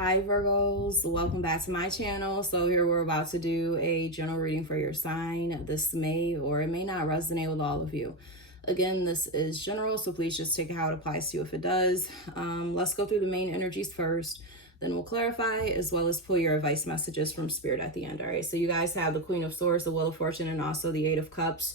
Hi Virgos, welcome back to my channel. So here we're about to do a general reading for your sign. This may or it may not resonate with all of you. Again, this is general, so please just take how it applies to you if it does. Let's go through the main energies first, then we'll clarify as well as pull your advice messages from Spirit at the end. All right, so you guys have the Queen of Swords, the Wheel of Fortune, and also the Eight of Cups.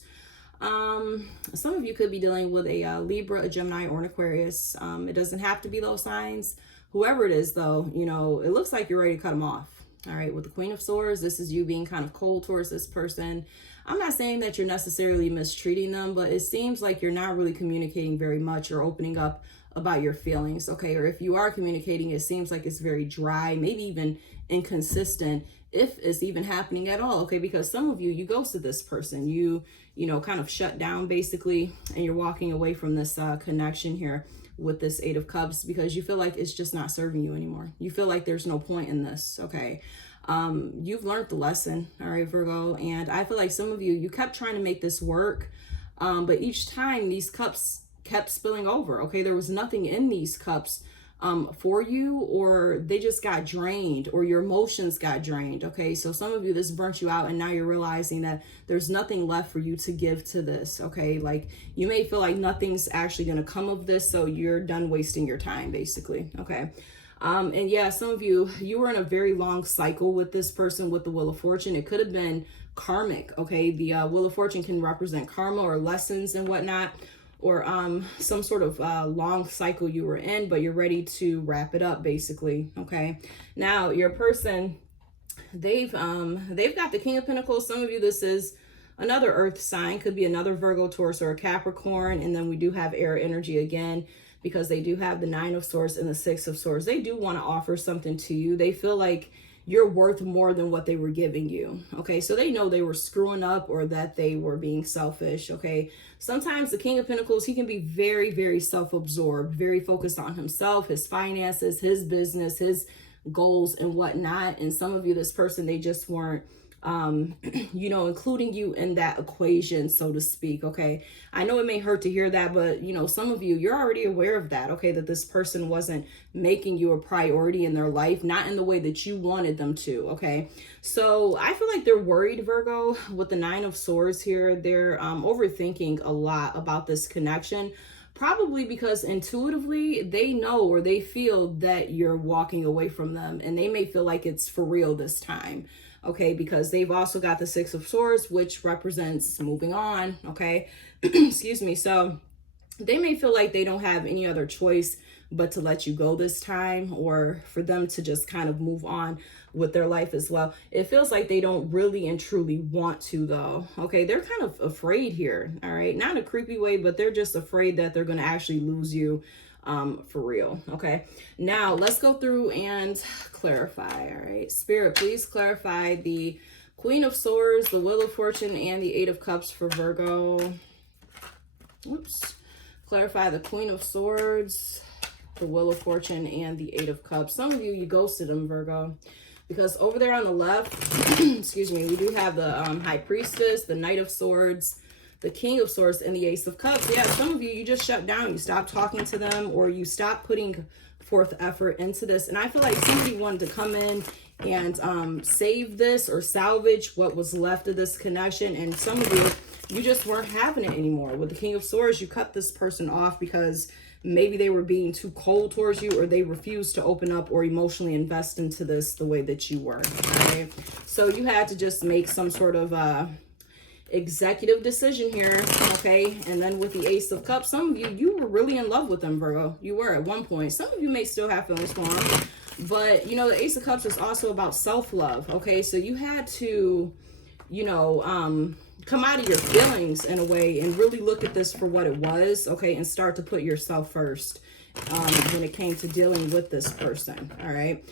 Some of you could be dealing with a Libra, a Gemini, or an Aquarius. It doesn't have to be those signs. Whoever it is, though, you know, it looks like you're ready to cut them off. All right, with the Queen of Swords, this is you being kind of cold towards this person. I'm not saying that you're necessarily mistreating them, but it seems like you're not really communicating very much or opening up about your feelings, okay? Or if you are communicating, it seems like it's very dry, maybe even inconsistent, if it's even happening at all, okay? Because some of you, you ghosted this person. You know, kind of shut down basically, and you're walking away from this connection here with this Eight of Cups because you feel like it's just not serving you anymore. You feel like there's no point in this, okay? You've learned the lesson, all right, Virgo, and I feel like some of you kept trying to make this work, but each time these cups kept spilling over, okay? There was nothing in these cups for you, or they just got drained, or your emotions got drained, okay? So some of you, this burnt you out, and now you're realizing that there's nothing left for you to give to this, okay? Like, you may feel like nothing's actually going to come of this, so you're done wasting your time, basically, okay? And yeah, some of you were in a very long cycle with this person with the Wheel of Fortune. It could have been karmic, okay? The Wheel of Fortune can represent karma or lessons and whatnot, or some sort of long cycle you were in, but you're ready to wrap it up, basically, okay? Now, your person, they've got the King of Pentacles. Some of you, this is another earth sign, could be another Virgo, Taurus, or a Capricorn, and then we do have air energy again, because they do have the Nine of Swords and the Six of Swords. They do want to offer something to you. They feel like you're worth more than what they were giving you, okay? So they know they were screwing up or that they were being selfish, okay? Sometimes the King of Pentacles, he can be very, very self-absorbed, very focused on himself, his finances, his business, his goals and whatnot. And some of you, this person, they just weren't, you know, including you in that equation, so to speak, okay? I know it may hurt to hear that, but, you know, some of you, you're already aware of that, okay? That this person wasn't making you a priority in their life, not in the way that you wanted them to, okay? So I feel like they're worried, Virgo, with the Nine of Swords here. They're overthinking a lot about this connection, probably because intuitively they know or they feel that you're walking away from them, and they may feel like it's for real this time, okay? Because they've also got the Six of Swords, which represents moving on, okay? Excuse me. So they may feel like they don't have any other choice but to let you go this time, or for them to just kind of move on with their life as well. It feels like they don't really and truly want to, though, okay? They're kind of afraid here, all right? Not in a creepy way, but they're just afraid that they're going to actually lose you for real, okay? Now, let's go through and clarify, all right? Spirit, please clarify the Queen of Swords, the Wheel of Fortune, and the Eight of Cups for Virgo. Oops. Clarify the Queen of Swords, the Wheel of Fortune, and the Eight of Cups. Some of you ghosted them, Virgo, because over there on the left, excuse me, we do have the High Priestess, the Knight of Swords, the King of Swords, and the Ace of Cups. Yeah, some of you just shut down. You stopped talking to them, or you stopped putting forth effort into this. And I feel like somebody wanted to come in and save this or salvage what was left of this connection. And some of you just weren't having it anymore. With the King of Swords, you cut this person off because maybe they were being too cold towards you, or they refused to open up or emotionally invest into this the way that you were, okay? So you had to just make some sort of executive decision here, okay? And then with the Ace of Cups, some of you were really in love with them, Virgo. You were at one point. Some of you may still have feelings for them, but, you know, the Ace of Cups is also about self-love, okay? So you had to, you know, come out of your feelings in a way and really look at this for what it was, okay? And start to put yourself first when it came to dealing with this person, all right?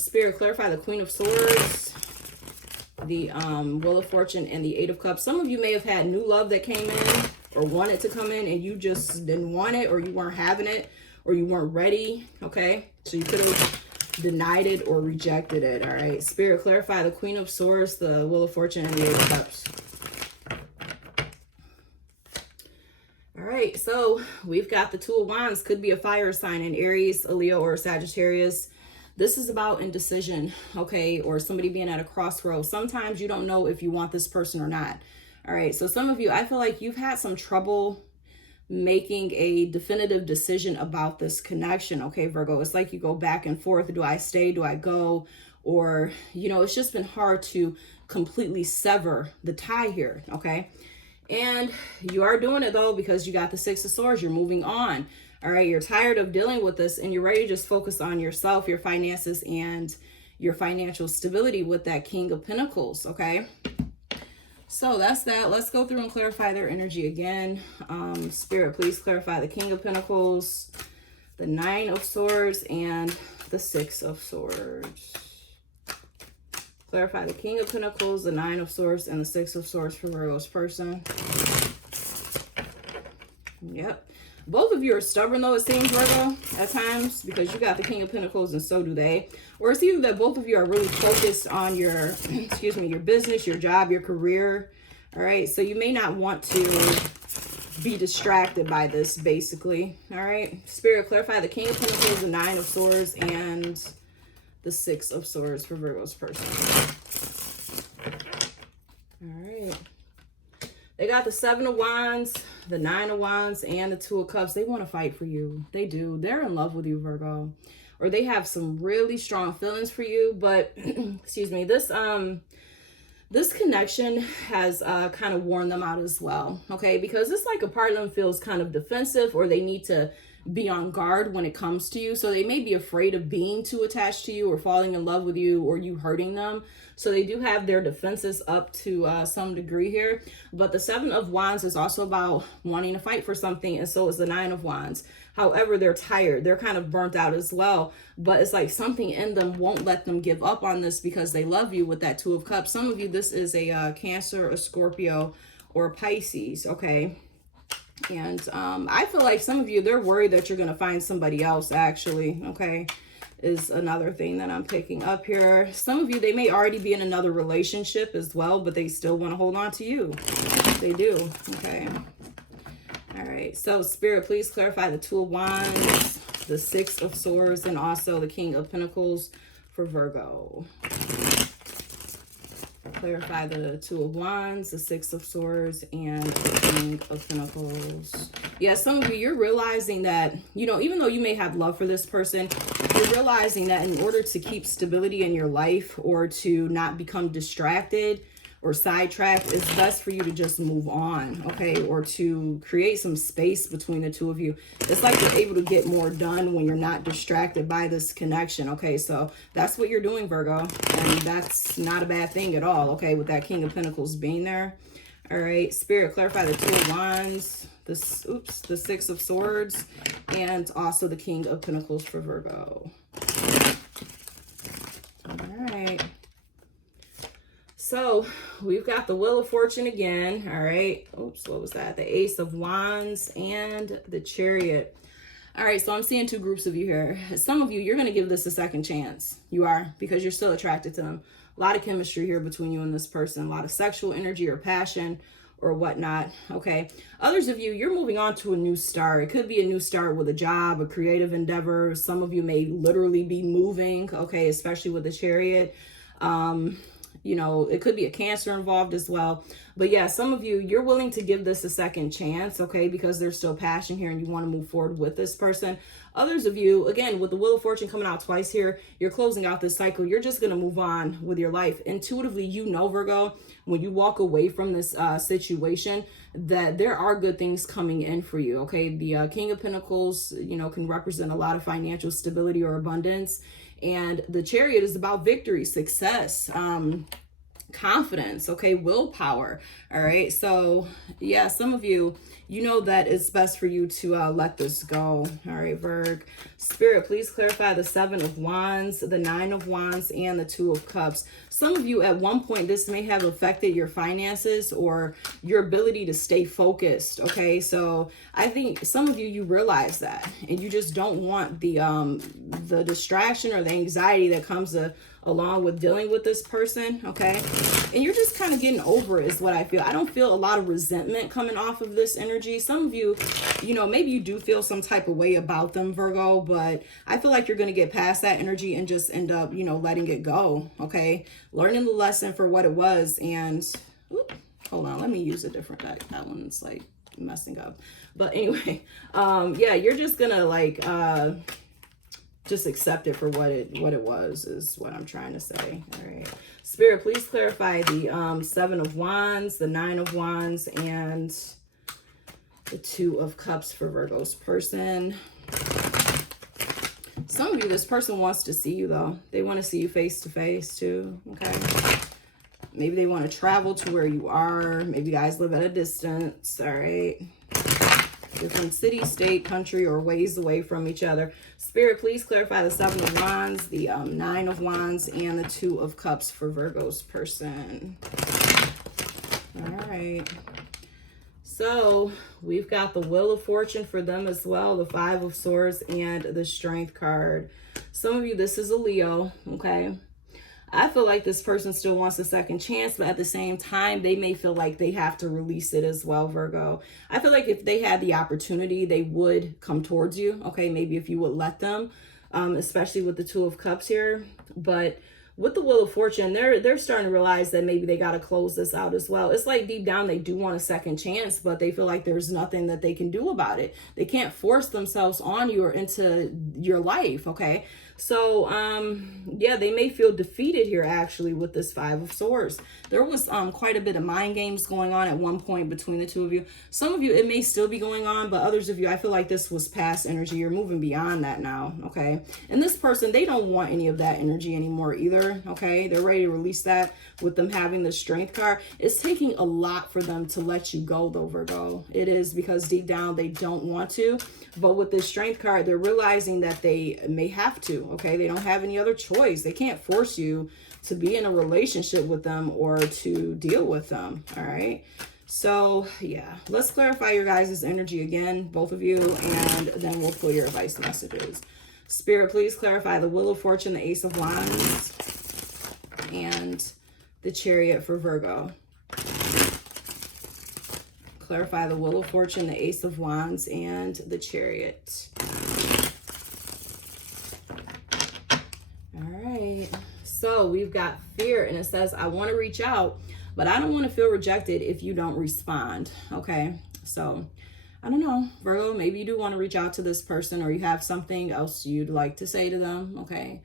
Spirit, clarify the Queen of Swords, the Wheel of Fortune, and the Eight of Cups. Some of you may have had new love that came in or wanted to come in, and you just didn't want it, or you weren't having it, or you weren't ready, okay? So you could have denied it or rejected it, all right? Spirit, clarify the Queen of Swords, the Wheel of Fortune, and the Eight of Cups. All right, so we've got the Two of Wands. Could be a fire sign, an Aries, a Leo, or a Sagittarius. This is about indecision, okay, or somebody being at a crossroads. Sometimes you don't know if you want this person or not. All right, so some of you, I feel like you've had some trouble making a definitive decision about this connection, okay, Virgo. It's like you go back and forth. Do I stay? Do I go? Or, you know, it's just been hard to completely sever the tie here, okay? And you are doing it, though, because you got the Six of Swords. You're moving on. All right, you're tired of dealing with this, and you're ready to just focus on yourself, your finances, and your financial stability with that King of Pentacles, okay? So that's that. Let's go through and clarify their energy again. Spirit, please clarify the King of Pentacles, the Nine of Swords, and the Six of Swords. Clarify the King of Pentacles, the Nine of Swords, and the Six of Swords for Virgo's person. Yep. Both of you are stubborn, though, it seems, Virgo, at times, because you got the King of Pentacles and so do they. Or it's either that both of you are really focused on your, excuse me, your business, your job, your career. All right. So you may not want to be distracted by this, basically. All right. Spirit, clarify the King of Pentacles, the Nine of Swords, and the Six of Swords for Virgo's person. All right. They got the Seven of Wands, the Nine of Wands, and the Two of Cups. They want to fight for you. They do. They're in love with you, Virgo. Or they have some really strong feelings for you. But, excuse me, this connection has kind of worn them out as well. Okay, because it's like a part of them feels kind of defensive, or they need to be on guard when it comes to you. So they may be afraid of being too attached to you or falling in love with you or you hurting them. So they do have their defenses up to some degree here. But the Seven of Wands is also about wanting to fight for something. And so is the Nine of Wands. However, they're tired. They're kind of burnt out as well. But it's like something in them won't let them give up on this because they love you with that Two of Cups. Some of you, this is a Cancer, a Scorpio, or a Pisces, okay? And I feel like some of you, they're worried that you're going to find somebody else, actually, okay, is another thing that I'm picking up here. Some of you, they may already be in another relationship as well, but they still want to hold on to you. They do, okay. All right, so Spirit, please clarify the Two of Wands, the Six of Swords, and also the King of Pentacles for Virgo. Clarify the Two of Wands, the Six of Swords, and the King of Pentacles. Yeah, some of you, you're realizing that, you know, even though you may have love for this person, you're realizing that in order to keep stability in your life or to not become distracted or sidetracked, it's best for you to just move on, okay? Or to create some space between the two of you. It's like you're able to get more done when you're not distracted by this connection, okay? So that's what you're doing, Virgo. And that's not a bad thing at all, okay? With that King of Pentacles being there. All right, Spirit, clarify the Two of Wands, the Six of Swords, and also the King of Pentacles for Virgo. All right. So we've got the Wheel of Fortune again. All right. Oops, what was that? The Ace of Wands and the Chariot. All right. So I'm seeing two groups of you here. Some of you, you're going to give this a second chance. You are, because you're still attracted to them. A lot of chemistry here between you and this person. A lot of sexual energy or passion or whatnot. Okay. Others of you, you're moving on to a new start. It could be a new start with a job, a creative endeavor. Some of you may literally be moving. Okay. Especially with the Chariot. You know, it could be a Cancer involved as well. But yeah, some of you, you're willing to give this a second chance, okay, because there's still passion here and you want to move forward with this person. Others of you, again, with the Wheel of Fortune coming out twice here, you're closing out this cycle. You're just going to move on with your life. Intuitively, you know, Virgo, when you walk away from this situation, that there are good things coming in for you, okay? The King of Pentacles, you know, can represent a lot of financial stability or abundance. And the Chariot is about victory, success, confidence, okay, willpower. All right. So yeah, some of you, you know that it's best for you to let this go. All right, Virg. Spirit, please clarify the Seven of Wands, the Nine of Wands, and the Two of Cups. Some of you at one point, this may have affected your finances or your ability to stay focused. Okay. So I think some of you, you realize that, and you just don't want the distraction or the anxiety that comes along with dealing with this person. Okay. And you're just kind of getting over it is what I feel. I don't feel a lot of resentment coming off of this energy. Some of you, you know, maybe you do feel some type of way about them, Virgo, but I feel like you're going to get past that energy and just end up, you know, letting it go. Okay. Learning the lesson for what it was. And hold on, let me use a different deck. That one's like messing up. But anyway, yeah, you're just gonna like just accept it for what it was, is what I'm trying to say. All right, Spirit, please clarify the 7 of Wands, the 9 of Wands, and the 2 of Cups for Virgo's person. Some of you, this person wants to see you though. They want to see you face to face too. Okay. Maybe they want to travel to where you are. Maybe you guys live at a distance. All right. Different city, state, country, or ways away from each other. Spirit, please clarify the 7 of Wands, the 9 of Wands, and the 2 of Cups for Virgo's person. All right. So we've got the Wheel of Fortune for them as well, the 5 of Swords, and the Strength card. Some of you, this is a Leo, okay? I feel like this person still wants a second chance, but at the same time, they may feel like they have to release it as well, Virgo. I feel like if they had the opportunity, they would come towards you, okay? Maybe if you would let them, especially with the 2 of Cups here. But with the Wheel of Fortune, they're starting to realize that maybe they got to close this out as well. It's like deep down, they do want a second chance, but they feel like there's nothing that they can do about it. They can't force themselves on you or into your life, okay? So, yeah, they may feel defeated here, actually, with this 5 of Swords. There was quite a bit of mind games going on at one point between the 2 of you. Some of you, it may still be going on, but others of you, I feel like this was past energy. You're moving beyond that now, okay? And this person, they don't want any of that energy anymore either, okay? They're ready to release that with them having the Strength card. It's taking a lot for them to let you go, though, Virgo. It is, because deep down, they don't want to. But with this Strength card, they're realizing that they may have to, okay? They don't have any other choice. They can't force you to be in a relationship with them or to deal with them, all right? So, yeah, let's clarify your guys' energy again, both of you, and then we'll pull your advice messages. Spirit, please clarify the Wheel of Fortune, the Ace of Wands, and the Chariot for Virgo. Clarify the Wheel of Fortune, the Ace of Wands, and the Chariot. All right. So we've got fear, and it says, I want to reach out, but I don't want to feel rejected if you don't respond. Okay. So I don't know, Virgo, maybe you do want to reach out to this person, or you have something else you'd like to say to them. Okay.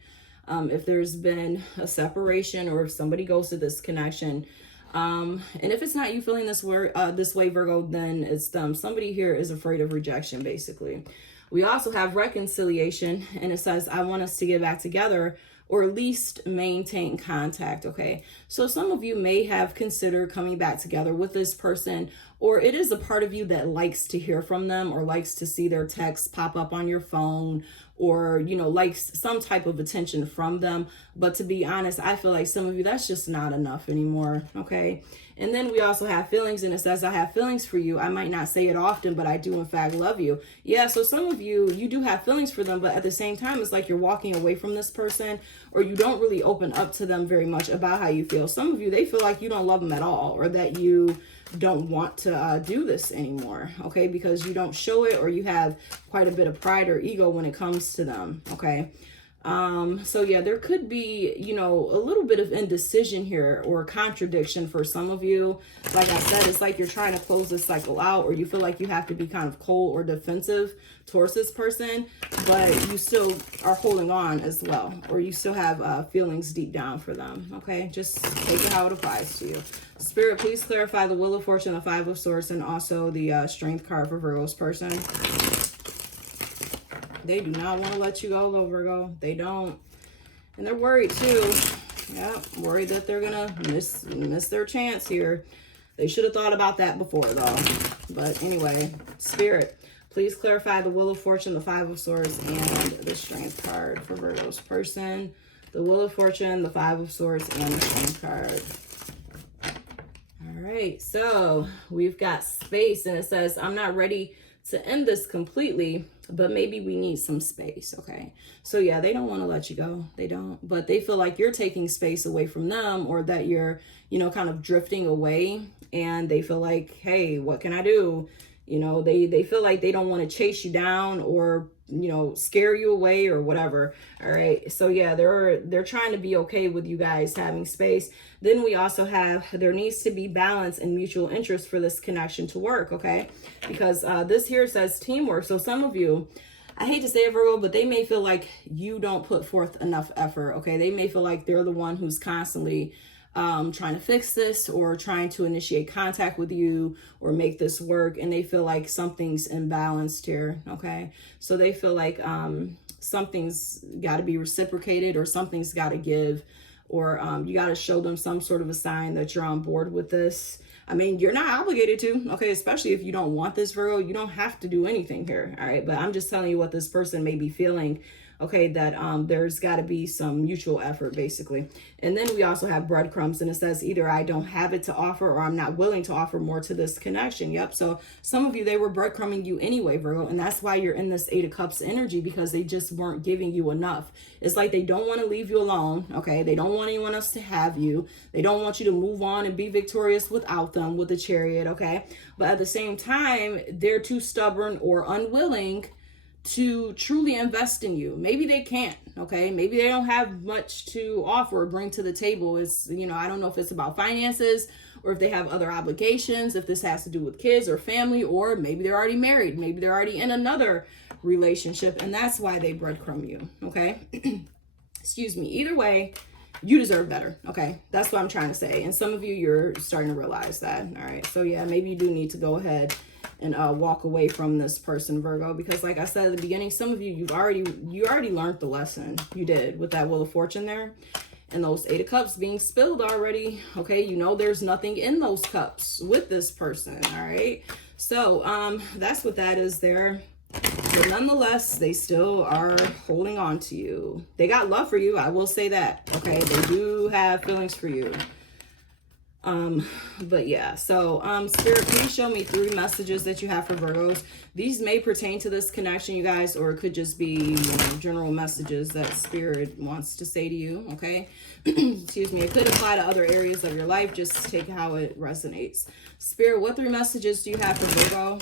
If there's been a separation, or if somebody goes to this connection, and if it's not you feeling this way, Virgo, then it's them. Somebody here is afraid of rejection, basically. We also have reconciliation, and it says, I want us to get back together, or at least maintain contact, okay? So some of you may have considered coming back together with this person, or it is a part of you that likes to hear from them, or likes to see their texts pop up on your phone, or, you know, likes some type of attention from them. But to be honest, I feel like some of you, that's just not enough anymore, okay? And then we also have feelings, and it says, I have feelings for you. I might not say it often, but I do in fact love you. Yeah, so some of you, you do have feelings for them, but at the same time, it's like you're walking away from this person, or you don't really open up to them very much about how you feel. Some of you, they feel like you don't love them at all, or that you don't want to do this anymore, okay? Because you don't show it, or you have quite a bit of pride or ego when it comes to them, okay? So yeah, there could be, you know, a little bit of indecision here, or contradiction for some of you. Like I said, it's like you're trying to close this cycle out, or you feel like you have to be kind of cold or defensive towards this person, but you still are holding on as well, or you still have feelings deep down for them, okay? Just take it how it applies to you. Spirit, please clarify the Wheel of Fortune, the 5 of Swords, and also the Strength card for Virgo's person. They do not want to let you go, though, Virgo. They don't. And they're worried, too. Yeah, worried that they're going to miss their chance here. They should have thought about that before, though. But anyway, Spirit, please clarify the Wheel of Fortune, the 5 of Swords, and the Strength card for Virgo's person. The Wheel of Fortune, the 5 of Swords, and the Strength card. All right, so we've got space, and it says, I'm not ready to end this completely, but maybe we need some space. Okay, so yeah, they don't want to let you go, they don't, but they feel like you're taking space away from them, or that you're, you know, kind of drifting away, and they feel like, hey, what can I do? You know, they feel like they don't want to chase you down, or, you know, scare you away or whatever. All right, so yeah, they're trying to be okay with you guys having space. Then we also have, there needs to be balance and mutual interest for this connection to work. Okay, because this here says teamwork. So some of you, I hate to say it, Virgo, but they may feel like you don't put forth enough effort. Okay, they may feel like they're the one who's constantly trying to fix this, or trying to initiate contact with you, or make this work, and they feel like something's imbalanced here. Okay, so they feel like something's got to be reciprocated, or something's got to give, or you got to show them some sort of a sign that you're on board with this. I mean, you're not obligated to, okay, especially if you don't want this, Virgo. You don't have to do anything here. All right, but I'm just telling you what this person may be feeling. Okay, that there's got to be some mutual effort, basically. And then we also have breadcrumbs, and it says either I don't have it to offer, or I'm not willing to offer more to this connection. Yep, so some of you, they were breadcrumbing you anyway, Virgo, and that's why you're in this Eight of Cups energy, because they just weren't giving you enough. It's like they don't want to leave you alone, okay? They don't want anyone else to have you. They don't want you to move on and be victorious without them, with the Chariot, okay? But at the same time, they're too stubborn or unwilling to truly invest in you. Maybe they can't, okay? Maybe they don't have much to offer or bring to the table. It's, you know, I don't know if it's about finances, or if they have other obligations, if this has to do with kids or family, or maybe they're already married. Maybe they're already in another relationship, and that's why they breadcrumb you, okay? Excuse me. Either way, you deserve better, okay? That's what I'm trying to say. And some of you, you're starting to realize that. All right, so yeah, maybe you do need to go ahead and walk away from this person, Virgo, because like I said at the beginning, some of you, you already learned the lesson. You did, with that Wheel of Fortune there, and those Eight of Cups being spilled already. Okay, you know there's nothing in those cups with this person. All right, so that's what that is there. But nonetheless, they still are holding on to you. They got love for you, I will say that. Okay, they do have feelings for you. But yeah, so Spirit, please show me 3 messages that you have for Virgos. These may pertain to this connection, you guys, or it could just be, you know, general messages that Spirit wants to say to you. Okay. Excuse me. It could apply to other areas of your life. Just take how it resonates. Spirit, what 3 messages do you have for Virgo?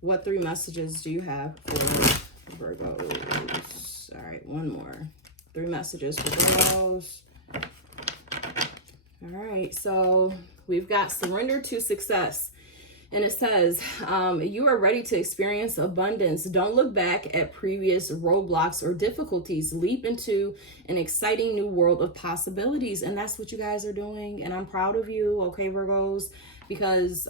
What 3 messages do you have for Virgos? All right, one more. 3 messages for Virgos. All right, so we've got surrender to success. And it says, you are ready to experience abundance. Don't look back at previous roadblocks or difficulties. Leap into an exciting new world of possibilities. And that's what you guys are doing. And I'm proud of you, okay, Virgos? Because,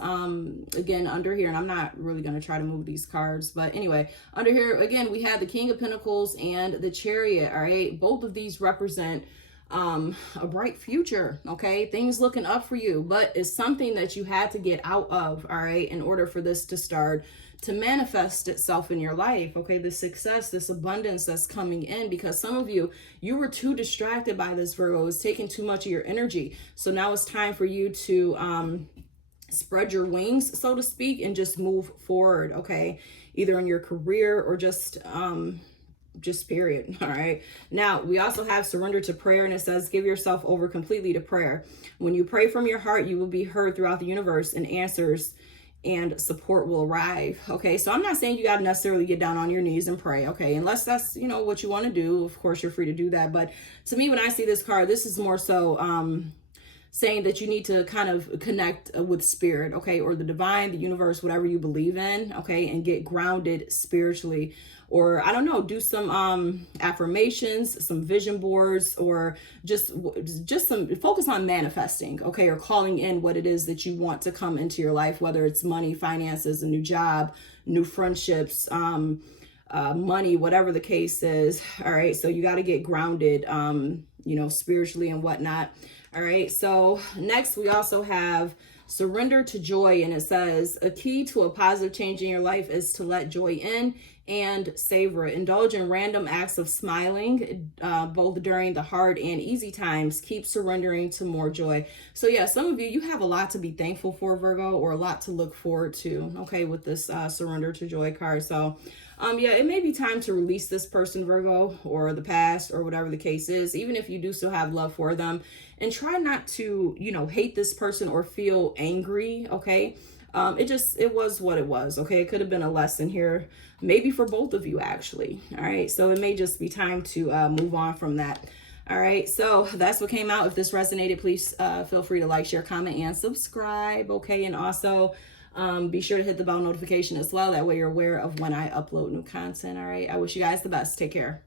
again, under here, and I'm not really going to try to move these cards, but anyway, under here, again, we have the King of Pentacles and the Chariot, all right? Both of these represent a bright future, okay? Things looking up for you, but it's something that you had to get out of, all right, in order for this to start to manifest itself in your life, okay? The success, this abundance that's coming in, because some of you, you were too distracted by this, Virgo. It's taking too much of your energy. So now it's time for you to spread your wings, so to speak, and just move forward, okay? Either in your career or just period. All right. Now we also have surrender to prayer, and it says give yourself over completely to prayer. When you pray from your heart, you will be heard throughout the universe, and answers and support will arrive. Okay, so I'm not saying you got to necessarily get down on your knees and pray, okay, unless that's, you know, what you want to do. Of course, you're free to do that. But to me, when I see this card, this is more so saying that you need to kind of connect with spirit, okay, or the divine, the universe, whatever you believe in, okay, and get grounded spiritually. Or I don't know, do some affirmations, some vision boards, or just some focus on manifesting, okay, or calling in what it is that you want to come into your life, whether it's money, finances, a new job, new friendships, money, whatever the case is. All right, so you got to get grounded, you know, spiritually and whatnot. All right, so next we also have surrender to joy. And it says, a key to a positive change in your life is to let joy in and savor it. Indulge in random acts of smiling, both during the hard and easy times. Keep surrendering to more joy. So yeah, some of you have a lot to be thankful for, Virgo, or a lot to look forward to, okay, with this surrender to joy card. So yeah, it may be time to release this person, Virgo, or the past, or whatever the case is, even if you do still have love for them. And try not to, hate this person or feel angry, okay? It was what it was, okay? It could have been a lesson here, maybe for both of you, actually. All right, so it may just be time to move on from that. All right, so that's what came out. If this resonated, please feel free to like, share, comment, and subscribe, okay? And also be sure to hit the bell notification as well. That way you're aware of when I upload new content, all right? I wish you guys the best. Take care.